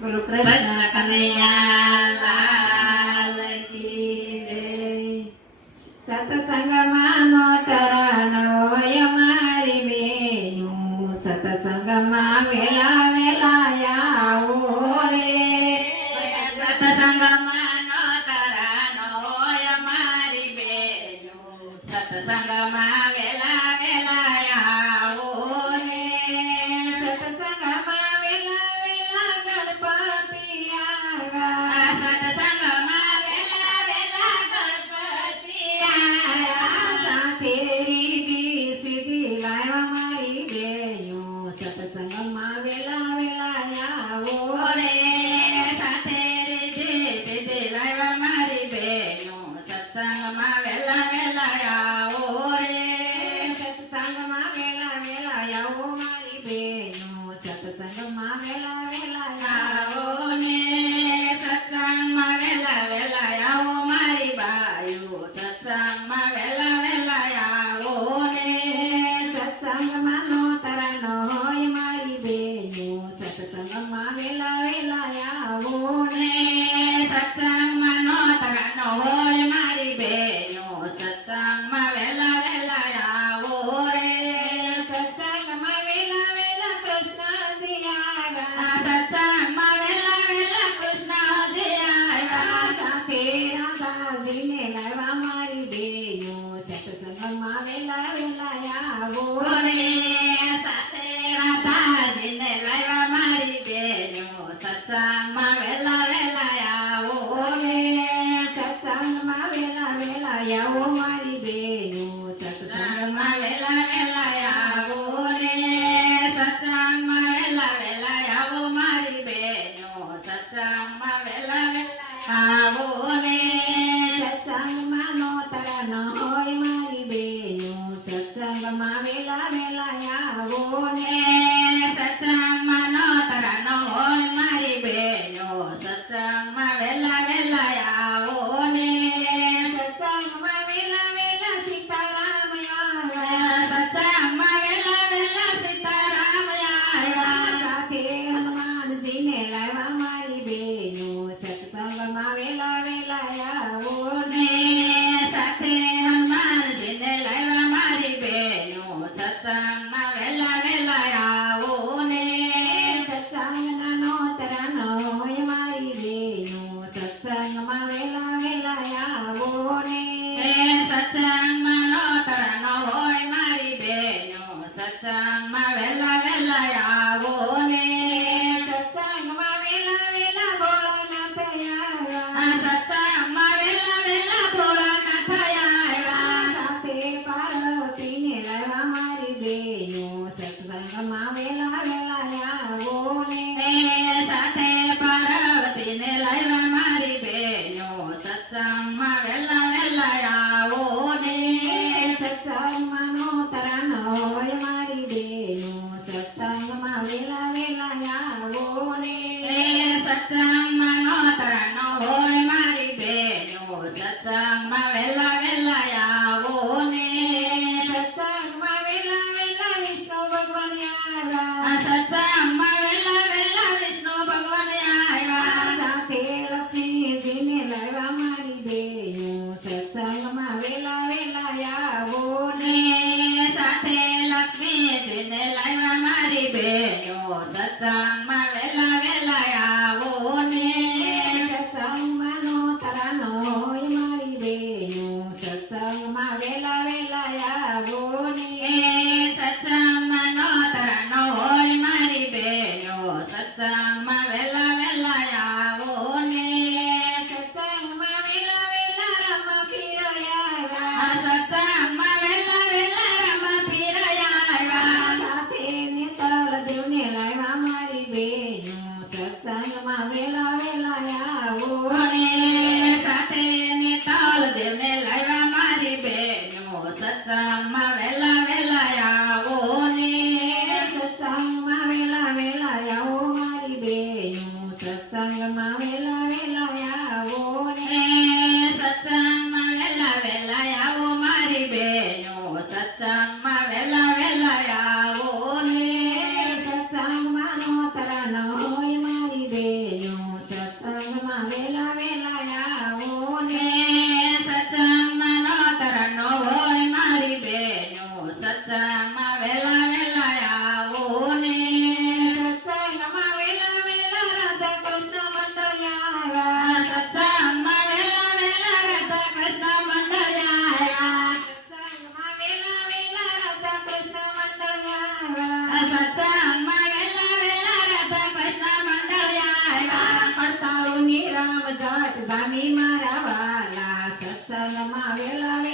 બોલો કૃષ્ણ કનૈયા લાલ કી જય। સત્સંગમાં નો તરણ હોય મારી બેનું, સત્સંગમાં વેલા વેલા આવો રે। સત્સંગમાં નો તરણ હોય મારી બેનું, સત્સંગમાં વેલા વેલા આવો રે। સત્સંગમાં વેલા વેલા ગણપતિ આવ્યા, સત્સંગમાં વેલા વેલા ગણપતિ આવ્યા। સાથે રીધી સીધી લાવ્યા મારી બેનું, સત્સંગમાં વેલા વેલા આવો રે। સાથે રીધી સીધી લાવ્યા મારી બેનું, સત્સંગમાં વેલા વેલા આવો રે। સત્સંગમાં વેલા વેલા આવો મારી બેનું, સત્સંગમાં વેલા વેલા આવો ને। સત્સંગમાં વેલા વેલા આવો મારી બાયું, સત્સંગમાં વેલા વેલા આવો ને। સત્સંગમાં નો તરાનો હોય મારી બેનું, સત્સંગમાં વેલા વેલા આવો ને। સત્સંગમાં નો તરાનો હોય મારી બેનું, સત્સંગમાં વેલા વેલા આવો રે। સત્સંગમાં વેલા વેલા કૃષ્ણજી આવ્યા, સત્સંગમાં વેલા વેલા કૃષ્ણજી આવ્યા। સાથે રાધાજીને લાવ્યા મારી બેનું, સત્સંગમાં વેલા વેલા આવો રે। સાથે રાધાજીને લાવ્યા મારી બેનું, સત્સંગમાં વેલા વેલા આવો રે। સત્સંગમાં વેલા વેલા આવો મારી બેનું, સત્સંગમાં વેલા વેલા આવો રે। સત્સંગમાં વેલા વેલા આવો મારી બેનું, સત્સંગમાં વેલા વેલા આવો રે। સત્સંગમાં નો તરાનો હોય મારી બેનું, સત્સંગમાં વેલા વેલા આવો ને। સત્સંગમાં નો તરાનો હોય મારી બેનું, સત્સંગમાં વેલા વેલા આવો ને। સત્સંગમાં વેલા વેલા સીતારામ આવ્યા, સત્સંગમાં વેલા વેલા સીતારામ આવ્યા। સાથે હનુમાનજીને લાવ્યા મારી બેનું, સત્સંગમાં વેલા વેલા આવો ને। સાથે હનુમાનજીને લાવ્યા મારી બેનું, સત્સંગમાં વેલા વેલા આવો ને। સત્સંગના નો તરાનો હોય મારી બેનું, સત્સંગમાં વેલા વેલા આવો ને। સત્સંગમાં નો તરાનો હોય મારી બેનું, સત્સંગમાં વેલા વેલા આવો ને। સત્સંગમાં વેલા વેલા ભોળાનાથ આવ્યા, સત્સંગમાં વેલા વેલા ભોળાનાથ આવ્યા। સાથે પાર્વતીને લાવ્યા મારી બેનું, સત્સંગમાં વેલા વેલા આવો ને। સાથે પાર્વતીને લાવ્યા મારી બેનું, સત્સંગમાં વેલા વેલા આવો ને। સત્સંગમાં નો તરાનો હોય મારી બેનું, સત્સંગમાં વેલા વેલા આવો ને। સત્સંગમાં નો તરાનો હોય મારી બેનું, સત્સંગમાં વેલા વેલા આવો ને। સત્સંગમાં વેલા વેલા વિષ્ણુ ભગવાન આવ્યા, સત્સંગમાં વેલા વેલા વિષ્ણુ ભગવાન આવ્યા। સાથે લક્ષ્મીજીને લાવ્યા મારી બેનું, સત્સંગમાં વેલા વેલા આવો ને। સાથે લક્ષ્મીજીને લાવ્યા મારી બેનું, સત્સંગમાં વેલા વેલા આવો ને। સત્સંગમાં નો તરાનો હોય મારી બેનું, સત્સંગમાં વેલા વેલા આવો ને। સત્સંગમાં નો તરાનો હોય મારી બેનું, સત્સંગમાં વેલા વેલા આવો ને। સત્સંગમાં વેલા વેલા રામ ફિરાયા, સત્સંગમાં વેલા વેલા રામ ફિરાયા। સાથે નેતર દેવને લાવ્યા મારી બેનું, સત્સંગમાં વેલા વેલા આવો ને। સાથે નેતર દેવને લાવ્યા મારી બેનું, સત્સંગમાં વેલા વેલા આવો ને। સત્સંગમાં વેલા વેલા આવો મારી બેનું, સત્સંગમાં વેલા વેલા આવો ને। સત્સંગમાં વેલા વેલા આવો મારી બેનું, સત્સંગમાં વેલા વેલા આવો ને। સત્સંગમાં નો તરાનો હોય મારી બેનું, જાટ જામી મારા વાલા સત્સંગમાં વેલા